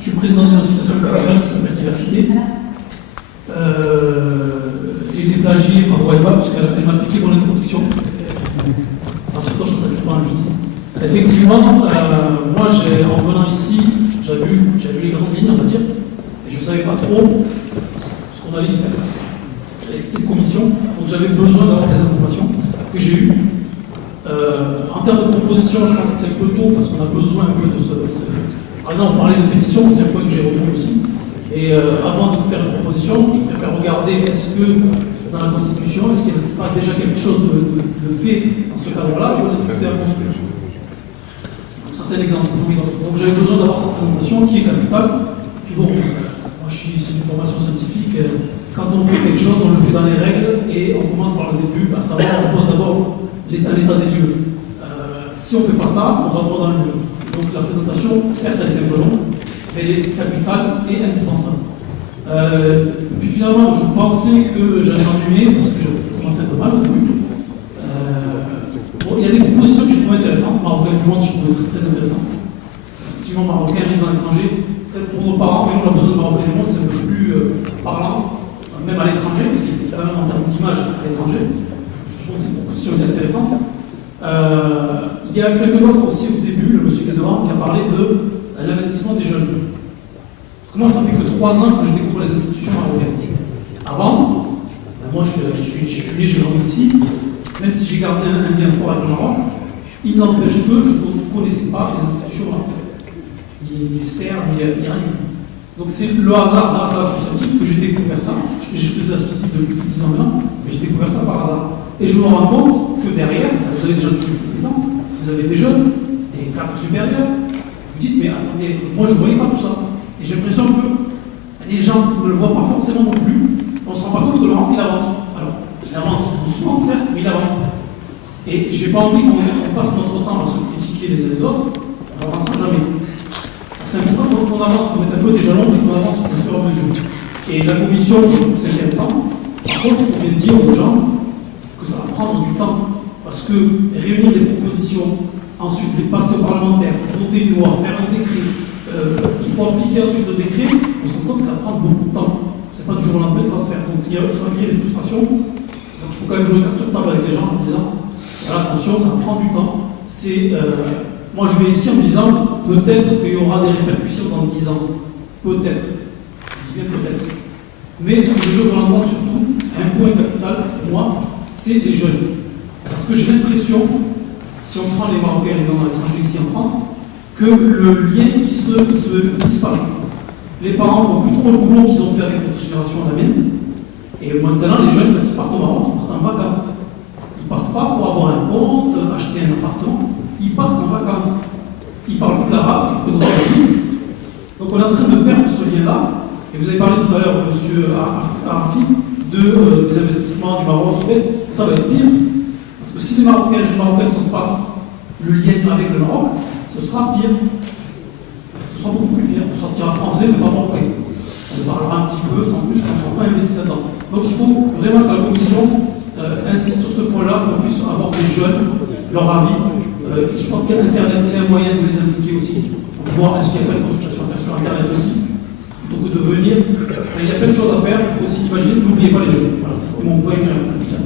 Je suis président d'une association culturelle qui s'appelle Diversité. J'ai été plagié par Waiba puisqu'elle m'a piqué mon introduction. Parce que je ne traite pas en justice. Effectivement, moi, en venant ici, j'avais vu les grandes lignes, on va dire, et je ne savais pas trop ce qu'on allait y faire. C'était une commission, donc j'avais besoin d'avoir des informations que j'ai eues. En termes de propositions, je pense que c'est un peu tôt parce qu'on a besoin un peu de ce. Par exemple, on parlait de pétition, c'est un point que j'ai retenu aussi. Et avant de vous faire une proposition, je préfère regarder est-ce que dans la Constitution, est-ce qu'il n'y a pas déjà quelque chose de fait dans ce cadre-là, ou est-ce que tout est à construire. Donc ça, c'est l'exemple. Donc j'avais besoin d'avoir cette présentation qui est capitale. Puis bon, moi c'est une formation scientifique. Quand on fait quelque chose, on le fait dans les règles et on commence par le début, à savoir, on pose d'abord l'état des lieux. Si on ne fait pas ça, on va droit dans le mur. Donc la présentation, certes, elle est un peu longue, mais elle est capitale et indispensable. Puis finalement, je pensais que j'allais m'ennuyer, parce que ça commençait un peu mal au début. Bon, il y a des propositions que j'ai trouvées intéressantes. Marocain du monde, je trouvais très intéressant. Effectivement, Marocain reste dans l'étranger. Peut-être pour nos parents, mais on a besoin de Marocain du monde, c'est un peu plus parlant. Même à l'étranger, parce qu'il est quand même en termes d'image à l'étranger. Je trouve que cette proposition est intéressante. Il y a quelqu'un d'autre aussi au début, le monsieur qui est devant, qui a parlé de l'investissement des jeunes. Parce que moi, ça fait que 3 ans que je découvre les institutions marocaines. Avant, moi je suis né, j'ai grandi ici, même si j'ai gardé un lien fort avec le Maroc, il n'empêche que je ne connaissais pas les institutions marocaines. Ni les ministères, ni rien du tout. Donc c'est le hasard grâce à l'associatif que j'ai découvert ça. Je faisais l'associatif depuis 10 ans maintenant, mais j'ai découvert ça par hasard. Et je me rends compte que derrière, vous avez des jeunes compétents, vous avez des jeunes, des cadres supérieurs. Vous dites, mais attendez, moi je ne voyais pas tout ça. Et j'ai l'impression que les gens ne le voient pas forcément non plus. On ne se rend pas compte que le Maroc il avance. Alors, il avance doucement, certes, mais il avance. Et je n'ai pas envie qu'on passe notre temps à se critiquer les uns les autres, on n'avancera jamais. C'est important qu'on avance, qu'on mette un peu des jalons et qu'on avance au fur et à mesure. Et la commission, je trouve que c'est intéressant. Par contre, il faut bien dire aux gens que ça va prendre du temps. Parce que réunir des propositions, ensuite les passer au parlementaire, voter une loi, faire un décret, il faut appliquer ensuite le décret, on se rend compte que ça prend beaucoup de temps. C'est pas du jour au lendemain que ça va se faire. Donc ça va créer des frustrations. Donc il faut quand même jouer carte sur table avec les gens en disant attention, ça prend du temps. Moi, je vais ici en me disant, peut-être qu'il y aura des répercussions dans 10 ans. Peut-être. Je dis bien peut-être. Mais ce que je veux qu'on entende surtout, un point capital pour moi, c'est les jeunes. Parce que j'ai l'impression, si on prend les Marocains résidant à l'étranger ici en France, que le lien, il se disparaît. Les parents font plus trop le boulot qu'ils ont fait avec notre génération à la mienne. Et maintenant, les jeunes, quand ils partent au Maroc, ils partent en vacances. Ils ne partent pas pour avoir un compte, acheter un appartement. Ils partent en vacances. Ils ne parlent plus l'arabe, c'est que notre pays. Donc on est en train de perdre ce lien-là. Et vous avez parlé tout à l'heure, M. Arafi, des investissements du Maroc qui baissent. Ça va être pire. Parce que si les Marocains et les Marocains ne sont pas le lien avec le Maroc, ce sera pire. Ce sera beaucoup plus pire. On sortira français, mais pas marocain. On parlera un petit peu, sans plus, qu'on ne soit pas investi là-dedans. Donc il faut vraiment que la Commission insiste sur ce point-là, qu'on puisse avoir des jeunes, leur avis. Je pense qu'Internet, c'est un moyen de les impliquer aussi, pour voir est-ce qu'il n'y a pas de consultation à faire sur Internet aussi, plutôt que de venir. Il y a plein de choses à faire, il faut aussi imaginer, n'oubliez pas les jeunes. Voilà, ça c'était mon point capital.